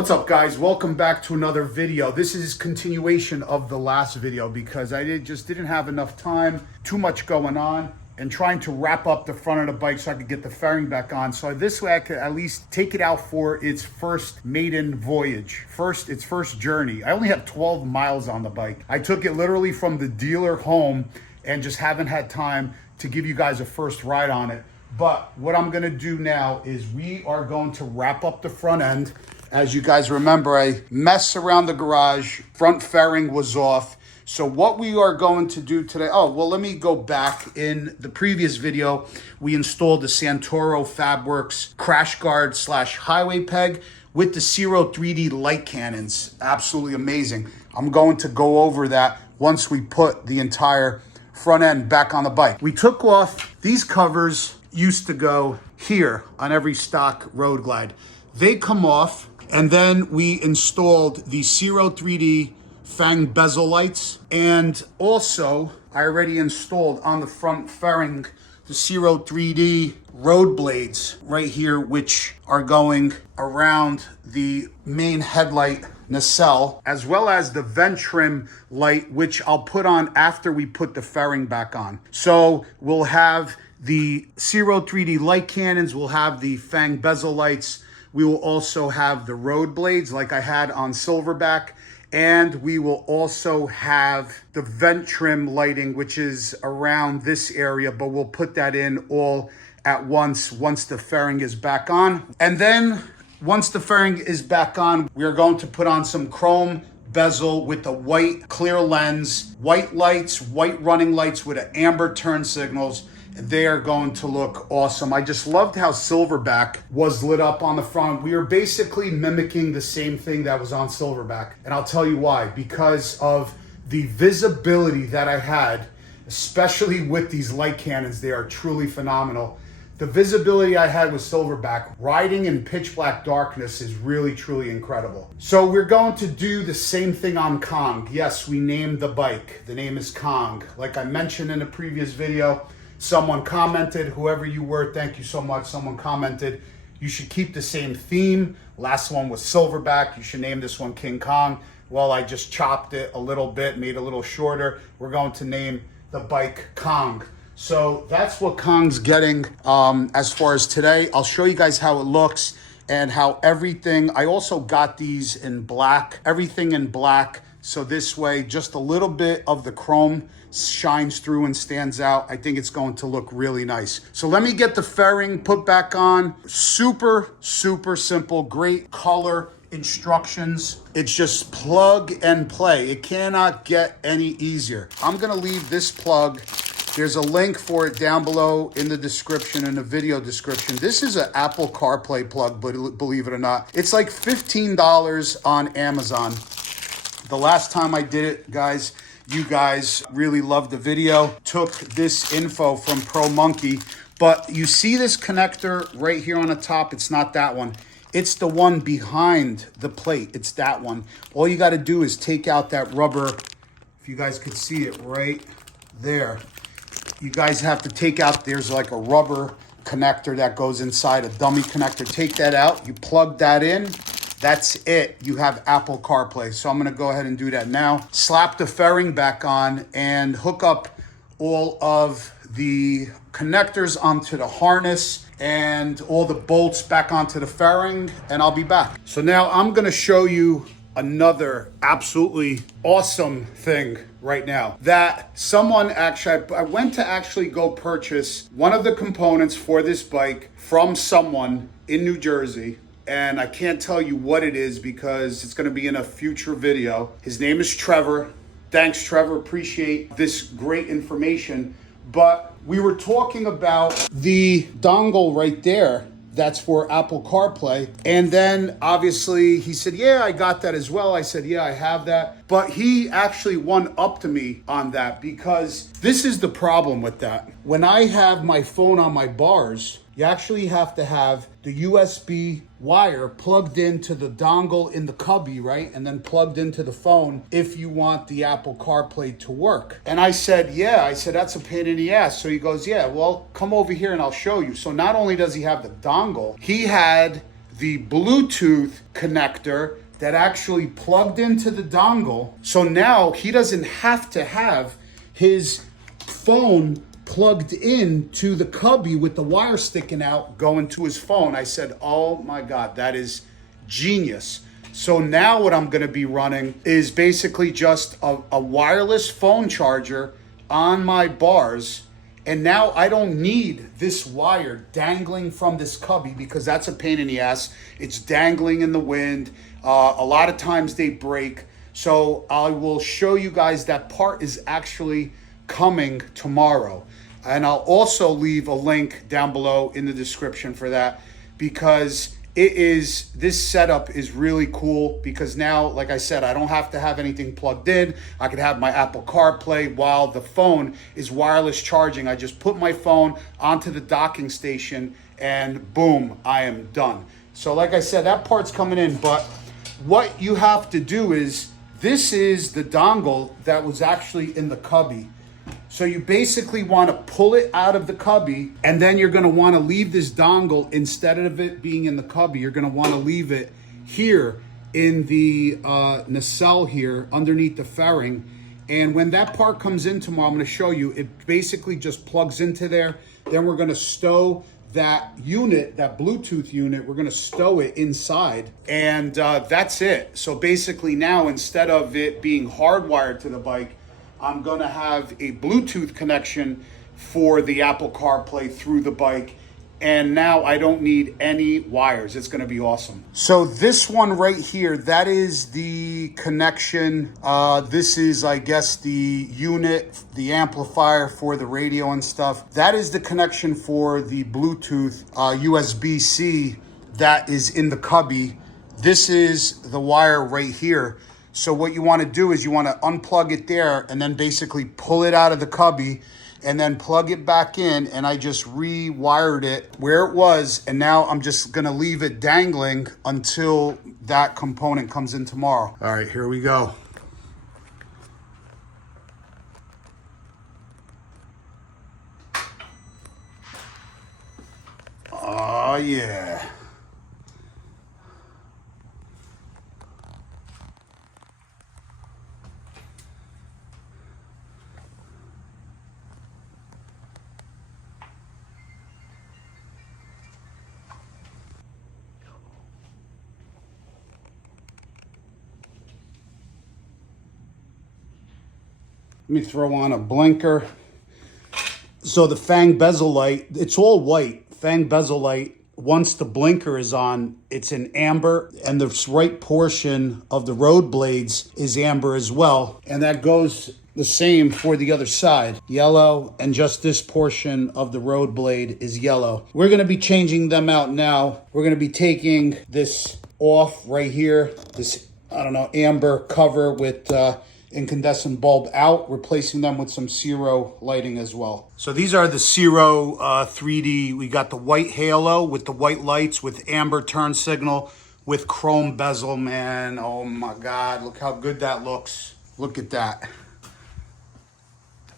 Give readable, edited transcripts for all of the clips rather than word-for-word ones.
What's up, guys? Welcome back to another video. This is continuation of the last video because I just didn't have enough time, too much going on, and trying to wrap up the front of the bike so I could get the fairing back on. So this way I could at least take it out for its first maiden voyage, its first journey. I only have 12 miles on the bike. I took it literally from the dealer home and just haven't had time to give you guys a first ride on it. But what I'm gonna do now is we are going to wrap up the front end. As you guys remember, I messed around the garage, front fairing was off. So what we are going to do today, let me go back. In the previous video, we installed the Santoro Fabworks crash guard / highway peg with the Zero 3D light cannons. Absolutely amazing. I'm going to go over that once we put the entire front end back on the bike. We took off these covers, used to go here on every stock Road Glide. They come off. And then we installed the Zero 3D Fang bezel lights. And also, I already installed on the front fairing the Zero 3D road blades right here, which are going around the main headlight nacelle, as well as the vent trim light, which I'll put on after we put the fairing back on. So we'll have the Zero 3D light cannons, we'll have the Fang bezel lights. We will also have the road blades like I had on Silverback. And we will also have the vent trim lighting, which is around this area, but we'll put that in all at once the fairing is back on. And then once the fairing is back on, we are going to put on some chrome bezel with the white clear lens, white lights, white running lights with an amber turn signals. They are going to look awesome. I just loved how Silverback was lit up on the front. We are basically mimicking the same thing that was on Silverback. And I'll tell you why. Because of the visibility that I had, especially with these light cannons, they are truly phenomenal. The visibility I had with Silverback, riding in pitch black darkness, is really, truly incredible. So we're going to do the same thing on Kong. Yes, we named the bike. The name is Kong. Like I mentioned in a previous video, someone commented, whoever you were, thank you so much. Someone commented, you should keep the same theme. Last one was Silverback. You should name this one King Kong. Well, I just chopped it a little bit, made it a little shorter. We're going to name the bike Kong. So that's what Kong's getting as far as today. I'll show you guys how it looks and how everything, I also got these in black, everything in black. So this way, just a little bit of the chrome shines through and stands out. I think it's going to look really nice. So let me get the fairing put back on. Super, super simple, great color instructions. It's just plug and play. It cannot get any easier. I'm gonna leave this plug. There's a link for it down below in the description, in the video description. This is an Apple CarPlay plug, but believe it or not, it's like $15 on Amazon. The last time I did it, guys, you guys really loved the video. Took this info from Pro Monkey, but you see this connector right here on the top? It's not that one. It's the one behind the plate. It's that one. All you got to do is take out that rubber. If you guys could see it right there. You guys have to take out, there's like a rubber connector that goes inside, a dummy connector. Take that out. You plug that in. That's it. You have Apple CarPlay. So I'm going to go ahead and do that now. Slap the fairing back on and hook up all of the connectors onto the harness and all the bolts back onto the fairing, and I'll be back. So now I'm going to show you another absolutely awesome thing right now that someone actually, I went to actually go purchase one of the components for this bike from someone in New Jersey. And I can't tell you what it is because it's going to be in a future video. His name is Trevor. Thanks, Trevor. Appreciate this great information. But we were talking about the dongle right there. That's for Apple CarPlay. And then obviously he said, yeah, I got that as well. I said, yeah, I have that. But he actually won up to me on that because this is the problem with that. When I have my phone on my bars, you actually have to have the USB wire plugged into the dongle in the cubby, right? And then plugged into the phone if you want the Apple CarPlay to work. And I said, yeah, that's a pain in the ass. So he goes, yeah, well, come over here and I'll show you. So not only does he have the dongle, he had the Bluetooth connector that actually plugged into the dongle. So now he doesn't have to have his phone plugged in to the cubby with the wire sticking out going to his phone. I said, oh my God, that is genius. So now what I'm gonna be running is basically just a wireless phone charger on my bars. And now I don't need this wire dangling from this cubby because that's a pain in the ass. It's dangling in the wind. A lot of times they break. So I will show you guys that part is actually coming tomorrow. And I'll also leave a link down below in the description for that, because this setup is really cool, because now, like I said, I don't have to have anything plugged in. I could have my Apple CarPlay while the phone is wireless charging. I just put my phone onto the docking station and boom, I am done. So like I said, that part's coming in, but what you have to do is, this is the dongle that was actually in the cubby. So you basically want to pull it out of the cubby, and then you're going to want to leave this dongle, instead of it being in the cubby, you're going to want to leave it here in the nacelle here underneath the fairing. And when that part comes in tomorrow, I'm going to show you, it basically just plugs into there. Then we're going to stow that unit, that Bluetooth unit, we're going to stow it inside, and that's it. So basically now, instead of it being hardwired to the bike, I'm gonna have a Bluetooth connection for the Apple CarPlay through the bike. And now I don't need any wires. It's gonna be awesome. So this one right here, that is the connection. This is, I guess, the unit, the amplifier for the radio and stuff. That is the connection for the Bluetooth USB-C that is in the cubby. This is the wire right here. So what you want to do is you want to unplug it there and then basically pull it out of the cubby and then plug it back in. And I just rewired it where it was. And now I'm just going to leave it dangling until that component comes in tomorrow. All right, here we go. Oh, yeah. Let me throw on a blinker. So the Fang bezel light, it's all white. Fang bezel light, once the blinker is on, it's in amber, and the right portion of the road blades is amber as well. And that goes the same for the other side. Yellow, and just this portion of the road blade is yellow. We're gonna be changing them out now. We're gonna be taking this off right here, this, I don't know, amber cover with incandescent bulb out, replacing them with some Zero lighting as well. So these are the Zero 3D. We got the white halo with the white lights with amber turn signal with chrome bezel, man. Oh my God, look how good that looks. Look at that.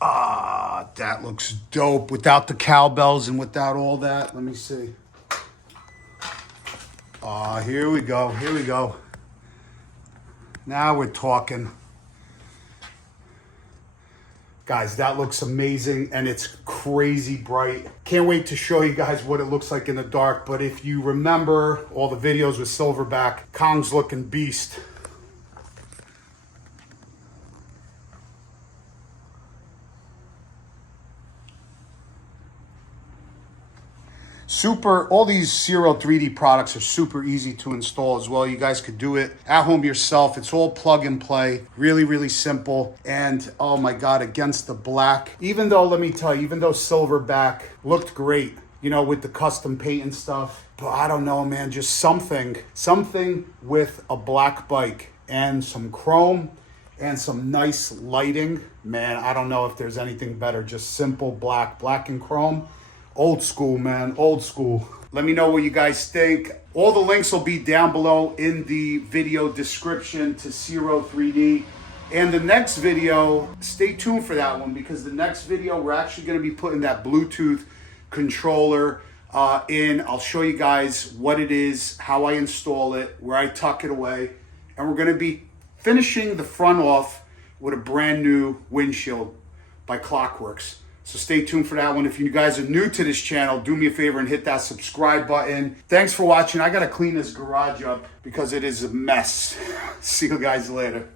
Ah, that looks dope without the cowbells and without all that. Let me see. Ah, here we go, here we go. Now we're talking. Guys, that looks amazing, and it's crazy bright. Can't wait to show you guys what it looks like in the dark, but if you remember all the videos with Silverback, Kong's looking beast. All these Zero 3D products are super easy to install as well. You guys could do it at home yourself. It's all plug and play, really, really simple. And oh my God, against the black, even though, let me tell you, even though Silverback looked great, you know, with the custom paint and stuff, but I don't know, man, just something with a black bike and some chrome and some nice lighting, man, I don't know if there's anything better. Just simple black and chrome. Old school, man, old school. Let me know what you guys think. All the links will be down below in the video description to Zero 3D. And the next video, stay tuned for that one, because the next video, we're actually gonna be putting that Bluetooth controller in. I'll show you guys what it is, how I install it, where I tuck it away. And we're gonna be finishing the front off with a brand new windshield by Clockworks. So stay tuned for that one. If you guys are new to this channel, do me a favor and hit that subscribe button. Thanks for watching. I gotta clean this garage up because it is a mess. See you guys later.